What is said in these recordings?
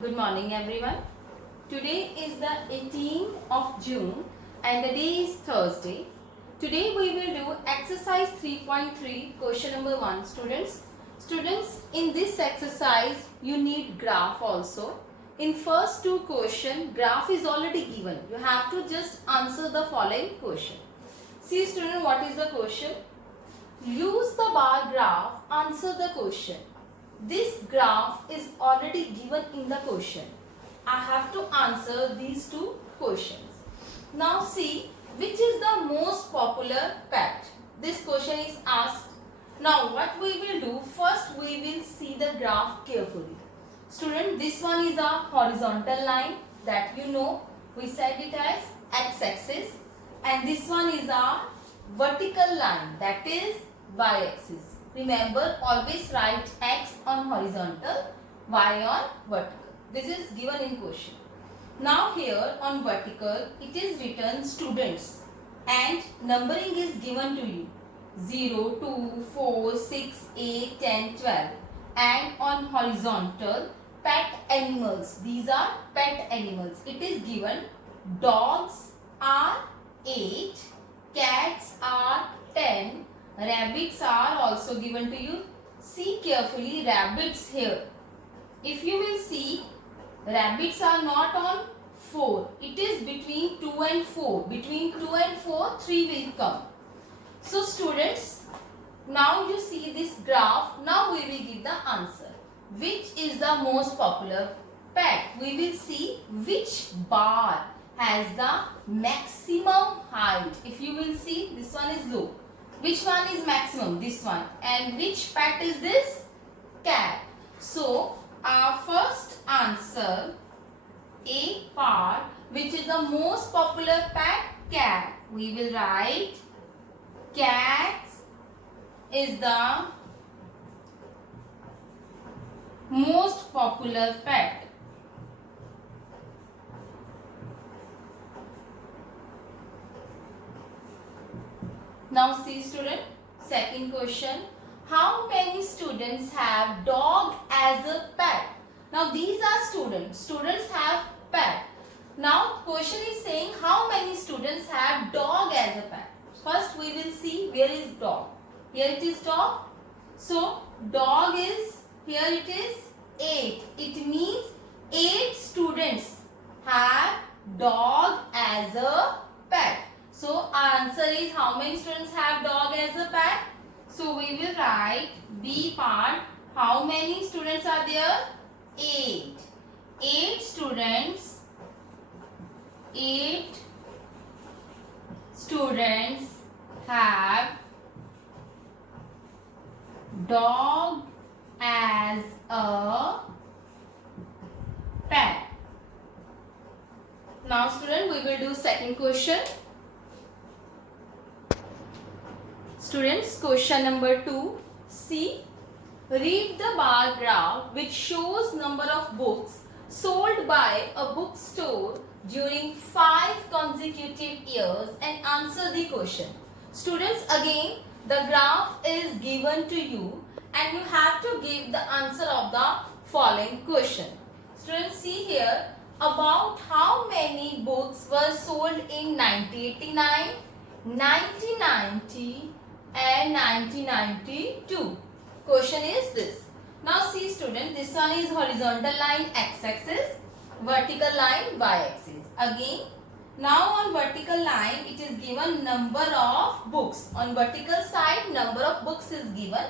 Good morning everyone. Today is the 18th of June and the day is Thursday. Today we will do exercise 3.3 question number 1. Students, in this exercise you need graph also. In first two question graph is already given. You have to just answer the following question. See student, what is the question? Use the bar graph, answer the question. This graph is already given in the question. I have to answer these two questions. Now see, which is the most popular pet? This question is asked. Now what we will do, first we will see the graph carefully. Student, this one is a horizontal line that you know, we said it as x-axis, and this one is a vertical line, that is y-axis. Remember, always write x on horizontal, y on vertical. This is given in question. Now here on vertical it is written students and numbering is given to you 0, 2, 4, 6, 8, 10, 12, and on horizontal pet animals. These are pet animals. It is given dogs are 8, cats are 10, rabbits are also given to you. See carefully rabbits here. If you will see, rabbits are not on 4. It is between 2 and 4. Between 2 and 4, 3 will come. So students, now you see this graph. Now we will give the answer. Which is the most popular pet? We will see which bar has the maximum height. If you will see, this one is low. Which one is maximum? This one. And which pet is this? Cat. So, our first answer, A part, which is the most popular pet? Cat. We will write cat is the most popular pet. Now see student, second question. How many students have dog as a pet? Now these are students. Students have pet. Now question is saying how many students have dog as a pet. First we will see where is dog. Here it is dog. So dog is, here it is 8. It means 8 students have dog as a pet. So our answer is how many students have dog as a pet? So we will write B part. How many students are there? 8. 8 students. 8 students have dog as a pet. Now student, we will do second question. Students, question number 2. See, read the bar graph which shows number of books sold by a bookstore during 5 consecutive years and answer the question. Students, again the graph is given to you and you have to give the answer of the following question. Students, see here, about how many books were sold in 1989, 1990 and 1992. Question is this. Now see student, this one is horizontal line x-axis, vertical line y-axis. Again, now on vertical line it is given number of books. On vertical side number of books is given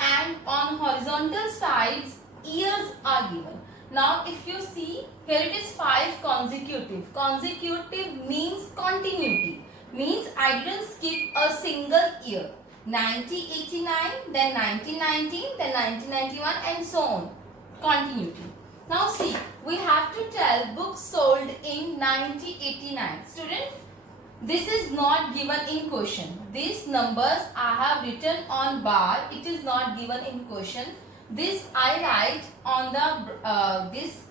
and on horizontal sides years are given. Now if you see, here it is 5 consecutive. Consecutive means continuity. Means I didn't skip a single year. 1989, then 1919, then 1991 and so on. Continuity. Now see, we have to tell books sold in 1989. Student, this is not given in question. These numbers I have written on bar. It is not given in question. This I write on the this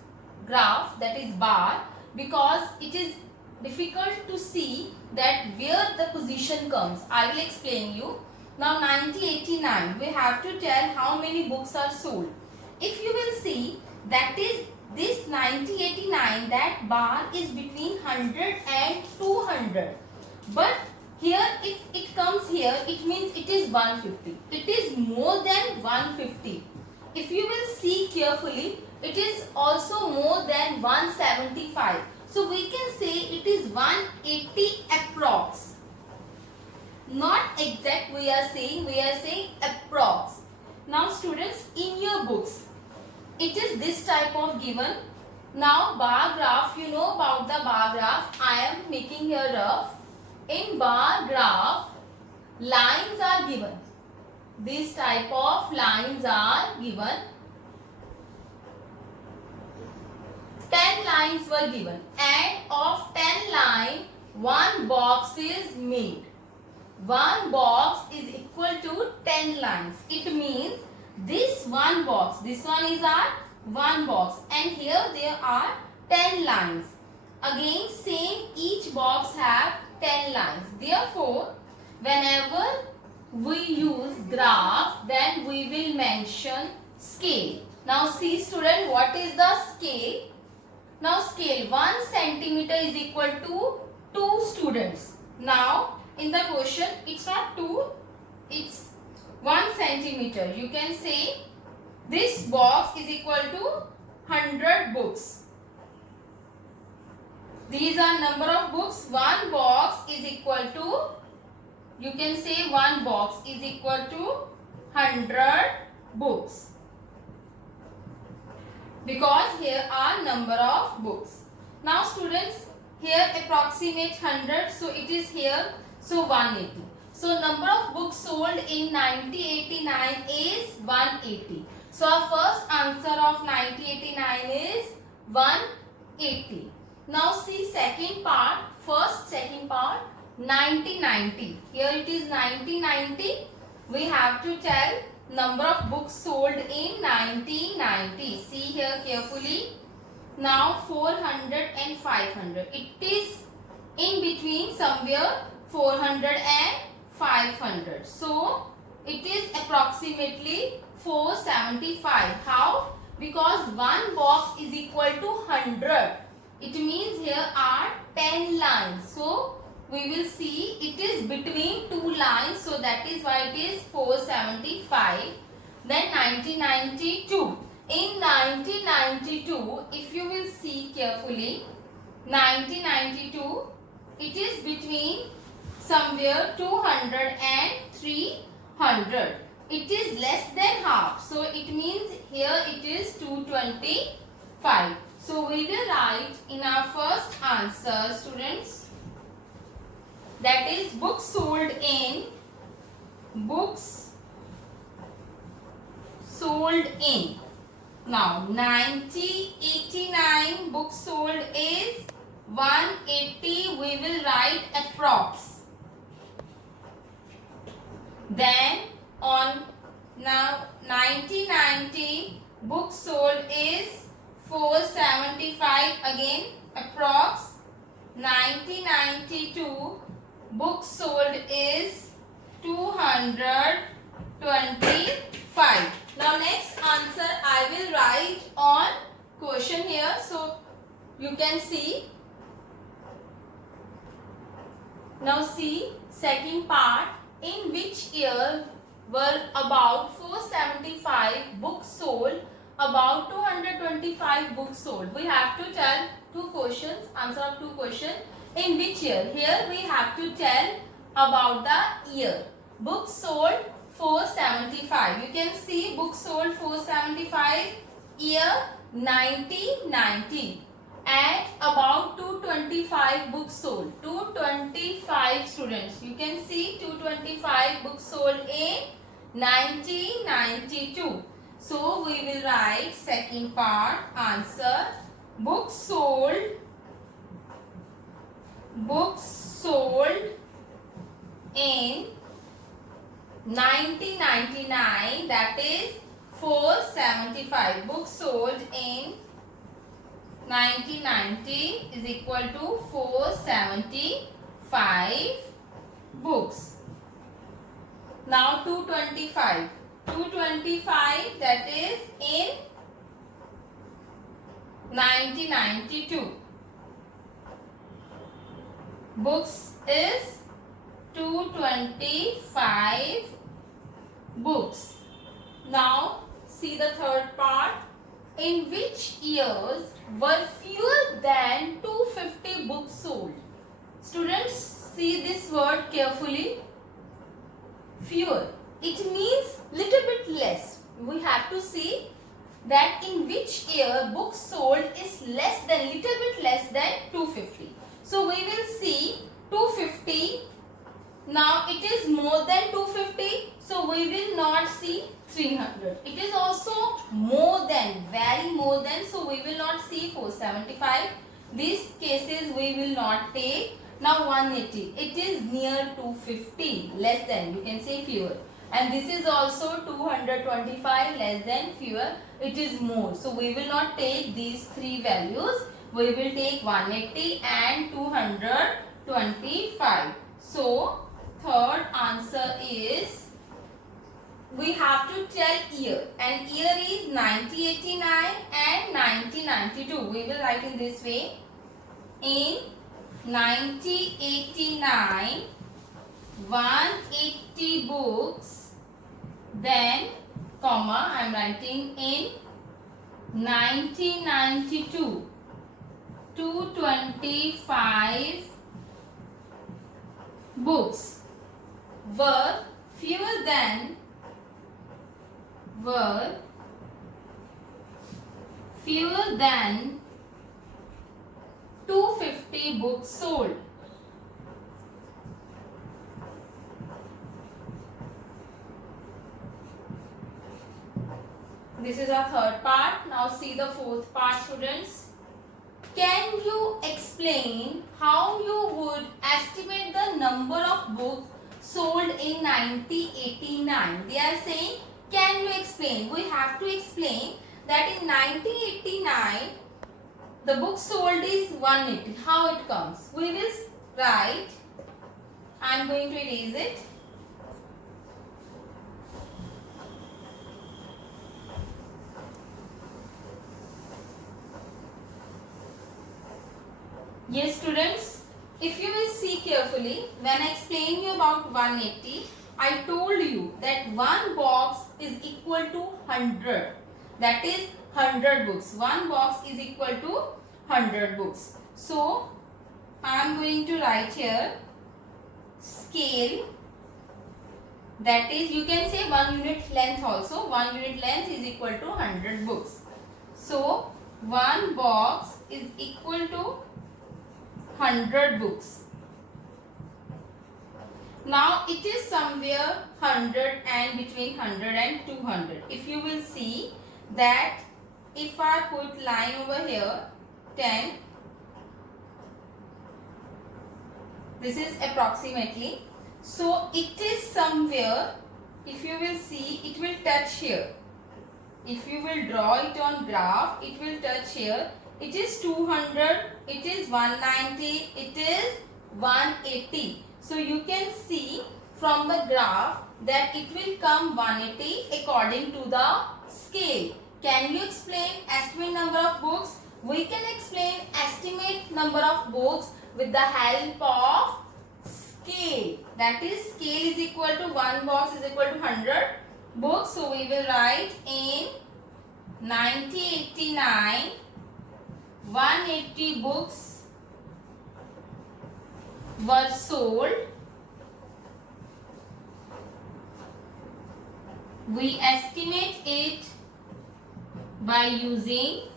graph, that is bar, because it is difficult to see that where the position comes. I will explain you. Now 1989, we have to tell how many books are sold. If you will see, that is this 9089, that bar is between 100 and 200. But here if it comes here, it means it is 150. It is more than 150. If you will see carefully, it is also more than 175. So we can say it is 180 approx. Not exact we are saying approx. Now students, in your books, it is this type of given. Now bar graph, you know about the bar graph. I am making here rough. In bar graph, lines are given. This type of lines are given. 10 lines were given, and of 10 lines, one box is made. One box is equal to 10 lines. It means this one box, this one is our one box, and here there are 10 lines. Again same, each box have 10 lines. Therefore, whenever we use graph, then we will mention scale. Now see student, what is the scale? Now scale, 1 centimeter is equal to 2 students. Now in the question, it's not 2, it's 1 centimeter. You can say this box is equal to 100 books. These are number of books. One box is equal to, you can say one box is equal to 100 books. Because here are number of books. Now students, here approximate 100, so it is here, so 180. So number of books sold in 9089 is 180. So our first answer of 9089 is 180. Now see second part, second part 9090. Here it is 9090. We have to tell number of books sold in 1990. See here carefully. Now 400 and 500. It is in between somewhere 400 and 500. So it is approximately 475. How? Because one box is equal to 100. It means here are 10 lines. So we will see it is between two lines, so that is why it is 475. Then 1992. In 1992, if you will see carefully, 1992, it is between somewhere 200 and 300. It is less than half, so it means here it is 225. So we will write in our first answer, students, that is books sold in, now 9089 books sold is 180. We will write approx. Then on now 1990 books sold is 475, again approx. 1992 books sold is 225. Now next answer I will write on question here, so you can see. Now see second part, in which year were about 475 books sold, about 225 books sold. We have to tell two questions, answer of two questions. In which year? Here we have to tell about the year. Books sold 475. You can see books sold 475, year 1990. And about 225 books sold. 225 students. You can see 225 books sold in 1992. So we will write second part answer. Books sold in 1999, that is 475. Books sold in 1990 is equal to 475 books. Now 225. 225, that is in 1992. Books is 225 books. Now see the third part. In which years were fewer than 250 books sold? Students, see this word carefully. Fewer. It means little bit less. We have to see that in which year books sold is little bit less than 250. So we will see 250. Now it is more than 250. So we will not see 300. It is also more than, very more than. So we will not see 475. These cases we will not take. Now 180. It is near 250. Less than. You can say fewer. And this is also 225, less than, fewer. It is more. So we will not take these three values. We will take 180 and 225. So third answer is, we have to tell year, and year is 1989 and 1992. We will write in this way. In 1989, 180 books. Then, comma, I am writing in 1992, 225 books were fewer than 250 books sold. This is our third part. Now see the fourth part, students. Can you explain how you would estimate the number of books sold in 1989? They are saying, can you explain? We have to explain that in 1989, the book sold is 180. How it comes? We will write. I am going to erase it. Yes, students, if you will see carefully, when I explain you about 180, I told you that one box is equal to 100. That is 100 books. One box is equal to 100 books. So, I am going to write here scale. That is, you can say 1 unit length also. 1 unit length is equal to 100 books. So, one box is equal to 100 books. Now it is somewhere 100 and between 100 and 200. If you will see that if I put line over here 10, this is approximately. So it is somewhere, if you will see, it will touch here. If you will draw it on graph, it will touch here. It is 200, it is 190, it is 180. So you can see from the graph that it will come 180 according to the scale. Can you explain estimate number of books? We can explain estimate number of books with the help of scale. That is, scale is equal to one box is equal to 100 books. So we will write in 1989, 180 books were sold. We estimate it by using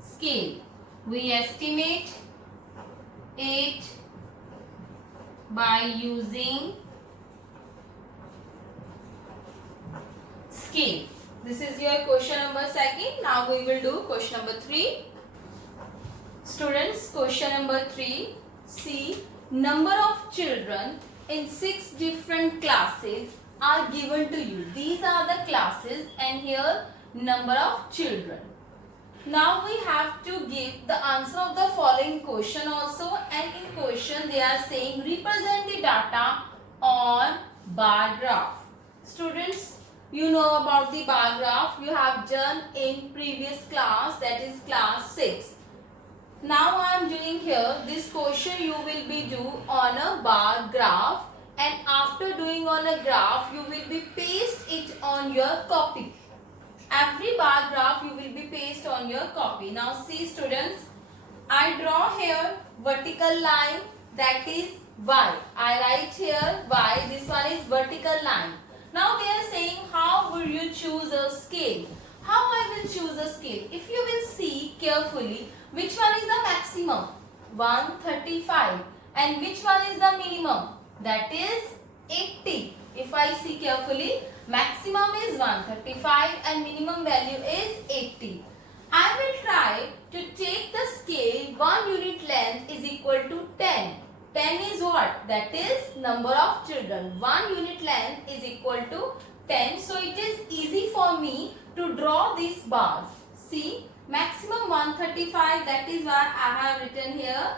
scale. We estimate it by using scale. This is your question number 2. Now we will do question number 3. Students, question number 3. See, number of children in 6 different classes are given to you. These are the classes and here number of children. Now we have to give the answer of the following question also, and in question they are saying represent the data on bar graph. Students, you know about the bar graph. You have done in previous class, that is class 6. Now I am doing here this question you will be do on a bar graph, and after doing on a graph you will be paste it on your copy. Every bar graph you will be paste on your copy. Now see students, I draw here vertical line, that is Y. I write here Y. This one is vertical line. Now they are saying how will you choose a scale? How I will choose a scale? If you will see carefully, which one is the maximum? 135. And which one is the minimum? That is 80. If I see carefully, maximum is 135 and minimum value is 80. I will try to take the scale 1 unit length is equal to 10. 10 is what? That is number of children. 1 unit length is equal to 10. So it is easy for me to draw these bars. See, maximum 135, that is why I have written here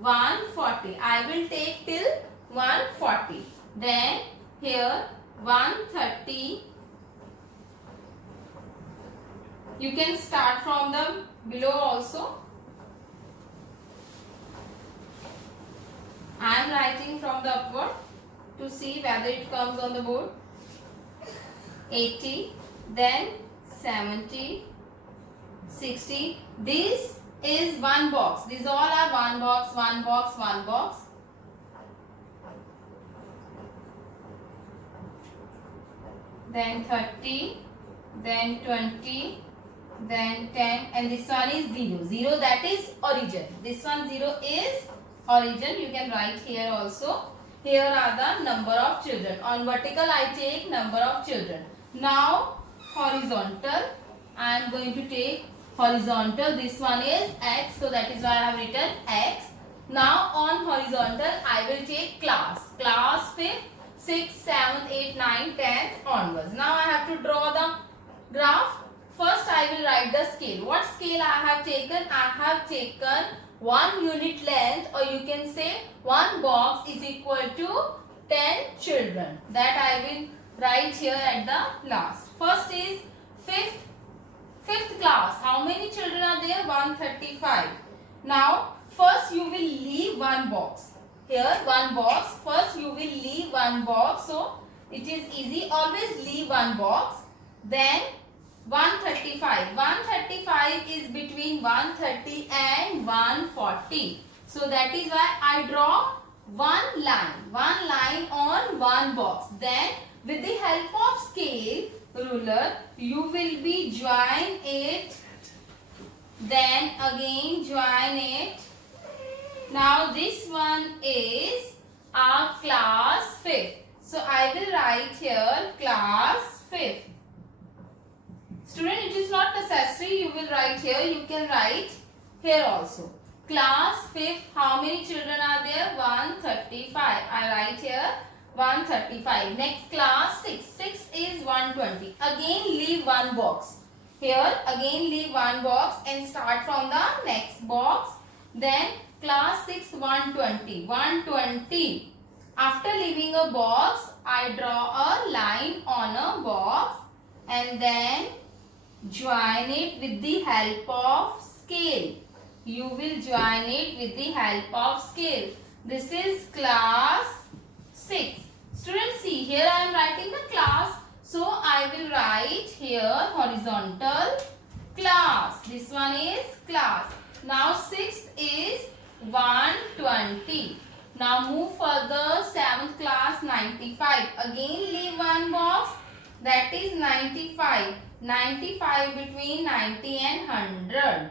140. I will take till 140. Then here 130. You can start from the below also. I am writing from the upward to see whether it comes on the board. 80, then 70, 60. This is one box. These all are one box, one box, one box. Then 30, then 20, then 10, and this one is 0. 0, that is origin. This one 0 is origin. You can write here also. Here are the number of children. On vertical I take number of children. Now horizontal, I am going to take horizontal. This one is X, so that is why I have written X. Now on horizontal I will take class. Class 5th, 6th, 7th, 8th, 9th, 10th onwards. Now I have to draw the graph. First I will write the scale. What scale I have taken? I have taken 1 unit length, or you can say 1 box is equal to 10 children. That I will write here at the last. First is 5th class. How many children are there? 135. Now first you will leave 1 box. Here 1 box. First you will leave 1 box. So it is easy. Always leave 1 box. Then 135. 135 is between 130 and 140. So that is why I draw one line on 1 box. Then with the help of scale ruler, you will be join it. Then again join it. Now this one is our class 5th. So I will write here class 5th. Student, it is not necessary you will write here. You can write here also. Class 5th, how many children are there? 135. I write here 135. Next class 6. 6 is 120. Again leave 1 box. Here again leave 1 box and start from the next box. Then class 6 120. 120. After leaving a box, I draw a line on a box and then join it with the help of scale. You will join it with the help of scale. This is class 6. Students, see here I am writing the class. So I will write here horizontal class. This one is class. Now 6th is 120. Now move further. 7th class 95. Again leave 1 box. That is 95. 95 between 90 and 100.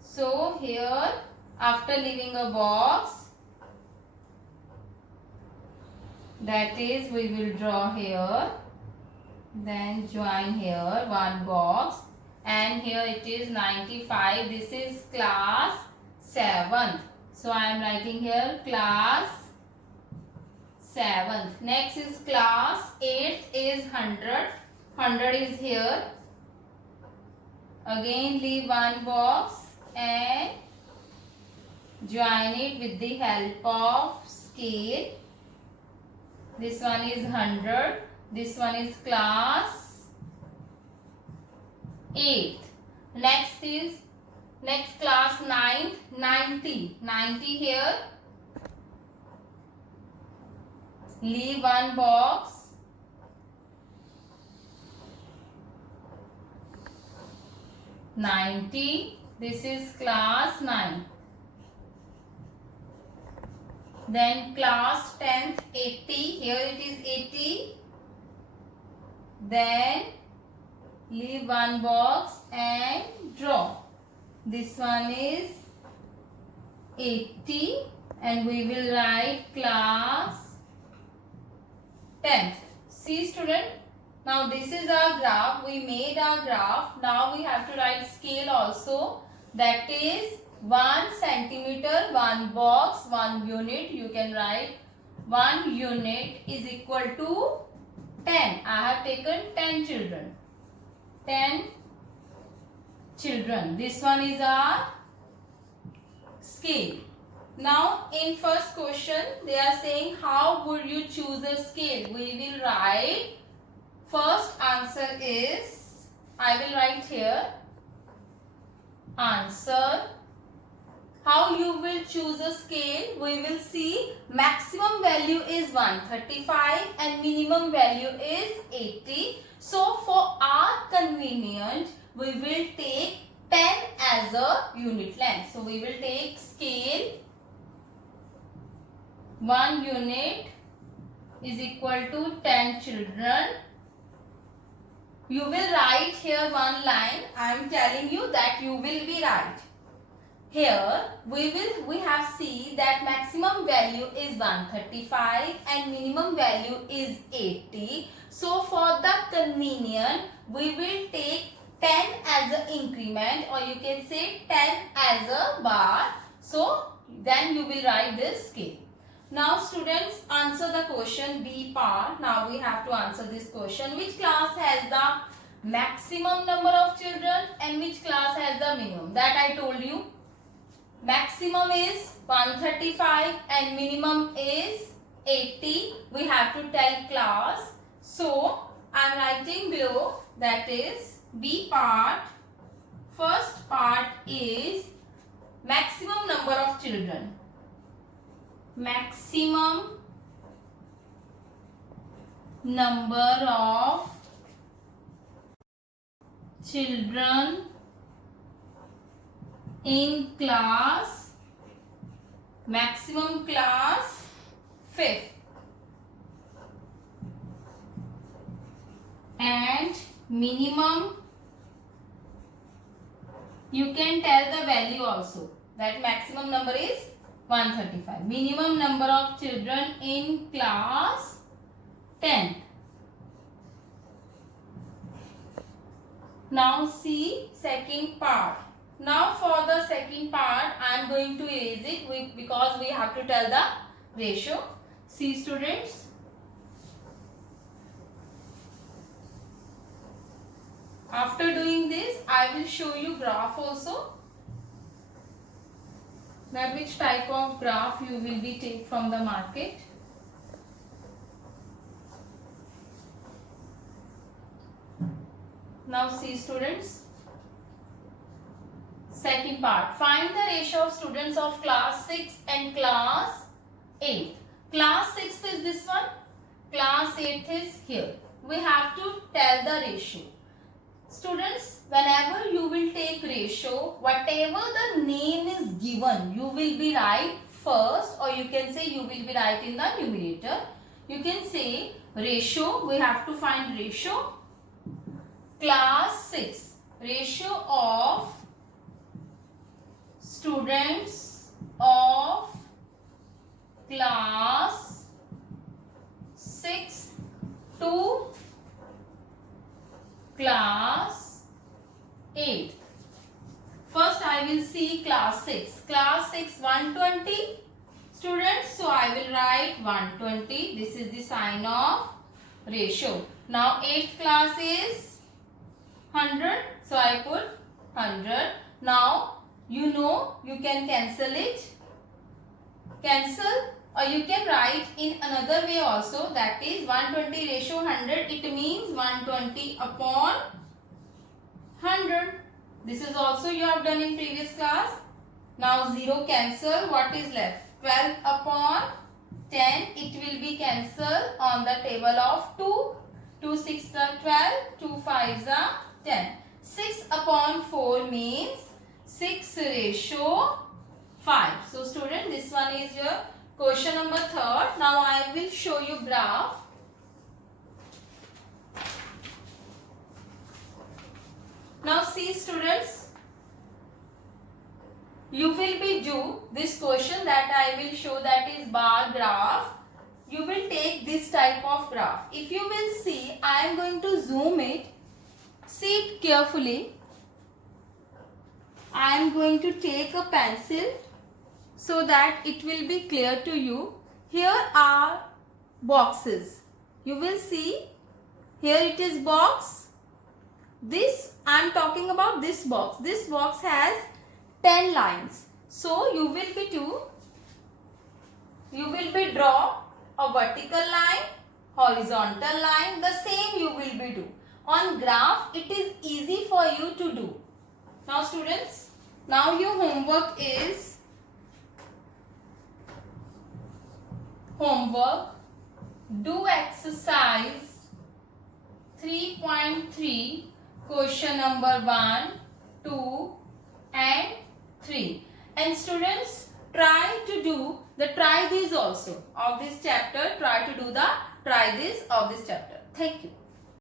So here after leaving a box, that is we will draw here, then join here 1 box, and here it is 95. This is class 7th. So I am writing here class 7th. Next is class 8th is 100. 100 is here. Again leave 1 box and join it with the help of scale. This one is 100. This one is class 8th. Next class 9th, 90. 90 here. Leave one box. 90. This is class 9. Then class 10th 80. Here it is 80. Then leave one box and draw. This one is 80 and we will write class 10th. See student, now this is our graph. We made our graph. Now we have to write scale also. That is 1 centimeter, 1 box, 1 unit. You can write 1 unit is equal to 10. I have taken 10 children. 10 children. This one is our scale. Now in first question they are saying how would you choose a scale? We will write, first answer is, I will write here answer. How you will choose a scale? We will see maximum value is 135 and minimum value is 80. So for our convenience, we will take 10 as a unit length. So we will take scale 1 unit is equal to 10 children. You will write here one line. I am telling you that you will be right. Here we have seen that maximum value is 135 and minimum value is 80. So for the convenience, we will take 10 as an increment, or you can say 10 as a bar. So then you will write this scale. Now students, answer the question B part. Now we have to answer this question. Which class has the maximum number of children and which class has the minimum? That I told you. Maximum is 135 and minimum is 80. We have to tell class. So I am writing below, that is B part. First part is maximum number of children. Maximum number of children in class, maximum class 5th, and minimum, you can tell the value also, that maximum number is 135. Minimum number of children in class 10th. Now see second part. Now for the second part, I am going to erase it because we have to tell the ratio. See students. After doing this, I will show you graph also. That which type of graph you will be take from the market. Now see students. Second part. Find the ratio of students of class 6 and class 8. Class 6 is this one. Class 8 is here. We have to tell the ratio. Students, whenever you will take ratio, whatever the name is given, you will be write first, or you can say you will be write in the numerator. You can say ratio. We have to find ratio. Class 6. Ratio of students of class 6 to class 8. First I will see class 6. Class 6 120 students. So I will write 120. This is the sign of ratio. Now 8th class is 100. So I put 100. Now you know you can cancel it. Cancel or you can write in another way also, that is 120 ratio 100, it means 120 upon 100. This is also you have done in previous class. Now 0 cancel, what is left? 12 upon 10, it will be cancelled on the table of 2. 2 6 are 12, 2 5s are 10. 6 upon 4 means 6 ratio 5. So student, this one is your question number 3rd. Now I will show you graph. Now see students, you will be do this question that I will show, that is bar graph. You will take this type of graph. If you will see, I am going to zoom it. See it carefully. I am going to take a pencil so that it will be clear to you. Here are boxes. You will see here it is box. This I am talking about this box. This box has 10 lines. So you will be draw a vertical line, horizontal line, the same you will be do. On graph it is easy for you to do. Now students, now your homework is do exercise 3.3 question number 1, 2 and 3. And students, try this also of this chapter. Try this of this chapter. Thank you.